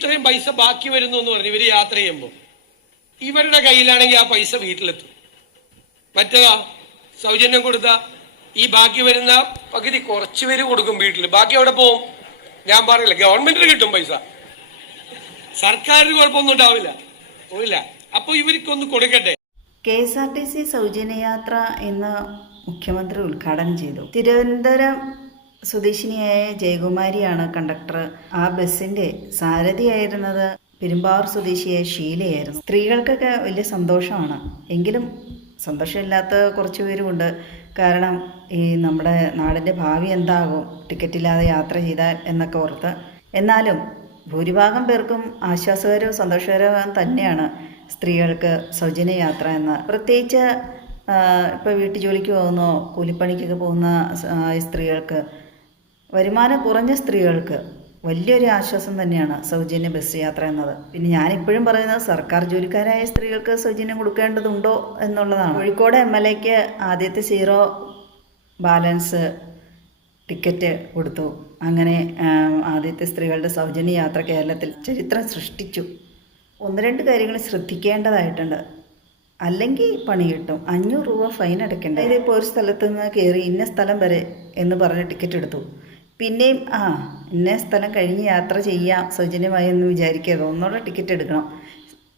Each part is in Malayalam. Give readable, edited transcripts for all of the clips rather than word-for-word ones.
ഇത്രയും പൈസ ബാക്കി വരുന്നു എന്ന് പറഞ്ഞു ഇവര് യാത്ര ചെയ്യുമ്പോൾ ഇവരുടെ കയ്യിലാണെങ്കിൽ ആ പൈസ വീട്ടിലെത്തും. മറ്റേതാ സൗജന്യം കൊടുത്ത ഈ ബാക്കി വരുന്ന പകുതി കുറച്ച് പേര് കൊടുക്കും വീട്ടിൽ, ബാക്കി എവിടെ പോവും? ഞാൻ പറയില്ല, ഗവൺമെന്റിന് കിട്ടും പൈസ, സർക്കാരിന് കുഴപ്പമൊന്നും ഉണ്ടാവില്ല, പോയില്ല. അപ്പൊ ഇവർക്കൊന്ന് കൊടുക്കട്ടെ. KSRTC സൗജന്യയാത്ര ഇന്ന് മുഖ്യമന്ത്രി ഉദ്ഘാടനം ചെയ്തു. തിരുവനന്തപുരം സ്വദേശിനിയായ ജയകുമാരിയാണ് കണ്ടക്ടർ. ആ ബസ്സിന്റെ സാരഥിയായിരുന്നത് പെരുമ്പാവൂർ സ്വദേശിയായ ഷീലയായിരുന്നു. സ്ത്രീകൾക്കൊക്കെ വലിയ സന്തോഷമാണ്. എങ്കിലും സന്തോഷമില്ലാത്ത കുറച്ച് പേരുമുണ്ട്. കാരണം ഈ നമ്മുടെ നാടിൻ്റെ ഭാവി എന്താകും ടിക്കറ്റില്ലാതെ യാത്ര ചെയ്താൽ എന്നൊക്കെ ഓർത്ത്. എന്നാലും ഭൂരിഭാഗം പേർക്കും ആശ്വാസകരവും സന്തോഷകരവും തന്നെയാണ് സ്ത്രീകൾക്ക് സൗജന്യ യാത്ര എന്ന്. പ്രത്യേകിച്ച് ഇപ്പോൾ വീട്ടുജോലിക്ക് പോകുന്ന കൂലിപ്പണിക്കൊക്കെ പോകുന്ന സ്ത്രീകൾക്ക്, വരുമാനം കുറഞ്ഞ സ്ത്രീകൾക്ക് വലിയൊരു ആശ്വാസം തന്നെയാണ് സൗജന്യ ബസ് യാത്ര എന്നത്. പിന്നെ ഞാനിപ്പോഴും പറയുന്നത് സർക്കാർ ജോലിക്കാരായ സ്ത്രീകൾക്ക് സൗജന്യം കൊടുക്കേണ്ടതുണ്ടോ എന്നുള്ളതാണ്. കോഴിക്കോട് MLAക്ക് ആദ്യത്തെ 0 ബാലൻസ് ടിക്കറ്റ് കൊടുത്തു. അങ്ങനെ ആദ്യത്തെ സ്ത്രീകളുടെ സൗജന്യ യാത്ര കേരളത്തിൽ ചരിത്രം സൃഷ്ടിച്ചു. 1-2 കാര്യങ്ങൾ ശ്രദ്ധിക്കേണ്ടതായിട്ടുണ്ട്. അല്ലെങ്കിൽ പണി കിട്ടും. 500 രൂപ ഫൈൻ അടയ്ക്കേണ്ട. അതായത് ഇപ്പോൾ ഒരു സ്ഥലത്ത് നിന്ന് കയറി ഇന്ന സ്ഥലം വരെ എന്ന് പറഞ്ഞ് ടിക്കറ്റ് എടുത്തു, പിന്നെയും ഇന്ന സ്ഥലം കഴിഞ്ഞ് യാത്ര ചെയ്യാം സൗജന്യമായി എന്ന് വിചാരിക്കരുത്. ഒന്നുകൂടെ ടിക്കറ്റ് എടുക്കണം.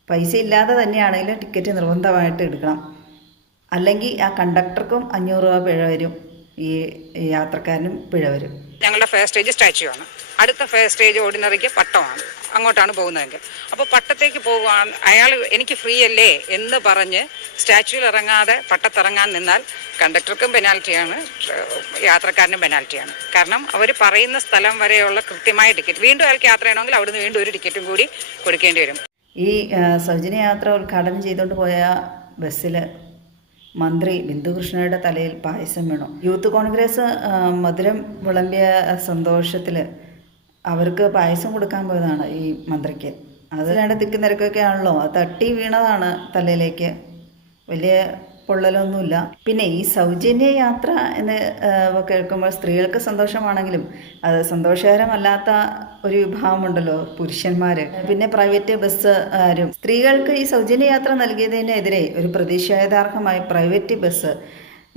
പൈസ ഇല്ലാതെ തന്നെയാണെങ്കിലും ടിക്കറ്റ് നിർബന്ധമായിട്ട് എടുക്കണം. അല്ലെങ്കിൽ ആ കണ്ടക്ടർക്കും 500 രൂപ പിഴ വരും, ഈ യാത്രക്കാരനും പിഴ വരും. ഞങ്ങളുടെ ഫസ്റ്റ് സ്റ്റേജ് സ്റ്റാച്യു ആണ്. അടുത്ത ഫസ്റ്റ് സ്റ്റേജ് ഓർഡിനറിക്ക് പട്ടമാണ്. അങ്ങോട്ടാണ് പോകുന്നതെങ്കിൽ അപ്പോൾ പട്ടത്തേക്ക് പോകുവാൻ അയാൾ എനിക്ക് ഫ്രീ അല്ലേ എന്ന് പറഞ്ഞ് സ്റ്റാച്യുവിൽ ഇറങ്ങാതെ പട്ടത്തിറങ്ങാൻ നിന്നാൽ കണ്ടക്ടർക്കും പെനാൽറ്റിയാണ്, യാത്രക്കാരനും പെനാൽറ്റിയാണ്. കാരണം അവർ പറയുന്ന സ്ഥലം വരെയുള്ള കൃത്യമായ ടിക്കറ്റ്, വീണ്ടും അയാൾക്ക് യാത്ര ചെയ്യണമെങ്കിൽ അവിടുന്ന് വീണ്ടും ഒരു ടിക്കറ്റും കൂടി കൊടുക്കേണ്ടി വരും. ഈ സൗജന്യ യാത്ര ഉദ്ഘാടനം ചെയ്തുകൊണ്ട് പോയ ബസ്സിൽ മന്ത്രി ബിന്ദുകൃഷ്ണയുടെ തലയിൽ പായസം വീണു. യൂത്ത് കോൺഗ്രസ് മധുരം വിളമ്പിയ സന്തോഷത്തിൽ അവർക്ക് പായസം കൊടുക്കാൻ പോയതാണ് ഈ മന്ത്രിക്ക്. അതിലാണ്ട് തിക്ക് നിരക്കൊക്കെ ആണല്ലോ, അത് തട്ടി വീണതാണ് തലയിലേക്ക്. വലിയ പൊള്ളലൊന്നുമില്ല. പിന്നെ ഈ സൗജന്യ യാത്ര എന്ന് കേൾക്കുമ്പോൾ സ്ത്രീകൾക്ക് സന്തോഷമാണെങ്കിലും അത് സന്തോഷകരമല്ലാത്ത ഒരു വിഭാഗമുണ്ടല്ലോ, പുരുഷന്മാർ. പിന്നെ പ്രൈവറ്റ് ബസ്സുകാരും. സ്ത്രീകൾക്ക് ഈ സൗജന്യ യാത്ര നൽകിയതിനെതിരെ ഒരു പ്രതിഷേധാർഹമായി പ്രൈവറ്റ് ബസ്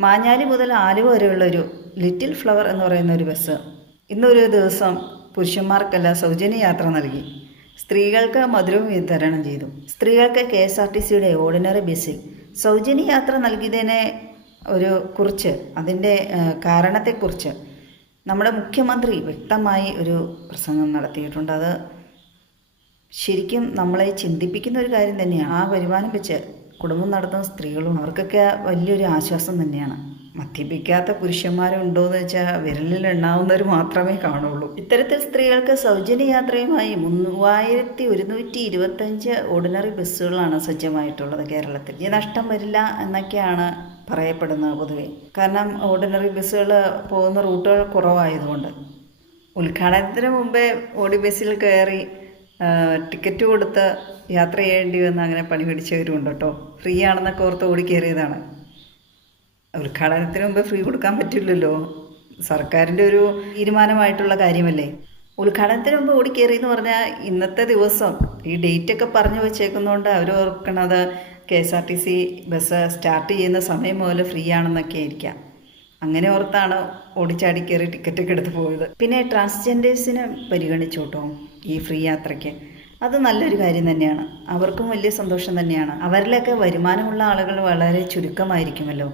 മാഞ്ഞാലി മുതൽ ആലുവ വരെയുള്ളൊരു ലിറ്റിൽ ഫ്ലവർ എന്ന് പറയുന്ന ഒരു ബസ് ഇന്നൊരു ദിവസം പുരുഷന്മാർക്കെല്ലാം സൗജന്യ യാത്ര നൽകി. സ്ത്രീകൾക്ക് മധുരവും വിതരണം ചെയ്തു. സ്ത്രീകൾക്ക് KSRTCയുടെ ഓർഡിനറി ബസ്സിൽ സൗജന്യ യാത്ര നൽകിയതിനെ കുറിച്ച്, അതിൻ്റെ കാരണത്തെക്കുറിച്ച് നമ്മുടെ മുഖ്യമന്ത്രി വ്യക്തമായി ഒരു പ്രസംഗം നടത്തിയിട്ടുണ്ട്. അത് ശരിക്കും നമ്മളെ ചിന്തിപ്പിക്കുന്ന ഒരു കാര്യം തന്നെയാണ്. ആ വരുമാനം വെച്ച് കുടുംബം നടത്തുന്ന സ്ത്രീകളും അവർക്കൊക്കെ വലിയൊരു ആശ്വാസം തന്നെയാണ്. മദ്യപിക്കാത്ത പുരുഷന്മാരുണ്ടോ എന്ന് വെച്ചാൽ വിരലിൽ എണ്ണാവുന്നവർ മാത്രമേ കാണുള്ളൂ. ഇത്തരത്തിൽ സ്ത്രീകൾക്ക് സൗജന്യ യാത്രയുമായി 3125 ഓർഡിനറി ബസ്സുകളാണ് സജ്ജമായിട്ടുള്ളത് കേരളത്തിൽ. ഈ നഷ്ടം വരില്ല എന്നൊക്കെയാണ് പറയപ്പെടുന്നത് പൊതുവെ. കാരണം ഓർഡിനറി ബസ്സുകൾ പോകുന്ന റൂട്ടുകൾ കുറവായതുകൊണ്ട്. ഉദ്ഘാടനത്തിന് മുമ്പേ ഓടി ബസ്സിൽ കയറി ടിക്കറ്റ് കൊടുത്ത് യാത്ര ചെയ്യേണ്ടി വന്ന് അങ്ങനെ പണി പിടിച്ചവരുമുണ്ട് കേട്ടോ. ഫ്രീ ആണെന്നൊക്കെ ഓർത്ത് ഓടിക്കയറിയതാണ്. ഉദ്ഘാടനത്തിന് മുമ്പ് ഫ്രീ കൊടുക്കാൻ പറ്റില്ലല്ലോ, സർക്കാരിൻ്റെ ഒരു തീരുമാനമായിട്ടുള്ള കാര്യമല്ലേ. ഉദ്ഘാടനത്തിന് മുമ്പ് ഓടിക്കയറിയെന്ന് പറഞ്ഞാൽ ഇന്നത്തെ ദിവസം ഈ ഡേറ്റൊക്കെ പറഞ്ഞു വെച്ചേക്കുന്നതുകൊണ്ട് അവർ ഓർക്കണത് KSRTC ബസ് സ്റ്റാർട്ട് ചെയ്യുന്ന സമയം മുതൽ ഫ്രീ ആണെന്നൊക്കെ ആയിരിക്കാം. അങ്ങനെ ഓർത്താണ് ഓടിച്ചാടി കയറി ടിക്കറ്റൊക്കെ എടുത്ത് പോയത്. പിന്നെ ട്രാൻസ്ജെൻഡേഴ്സിനെ പരിഗണിച്ചു കേട്ടോ ഈ ഫ്രീ യാത്രയ്ക്ക്. അത് നല്ലൊരു കാര്യം തന്നെയാണ്. അവർക്കും വലിയ സന്തോഷം തന്നെയാണ്. അവരിലൊക്കെ വരുമാനമുള്ള ആളുകൾ വളരെ ചുരുക്കമായിരിക്കുമല്ലോ.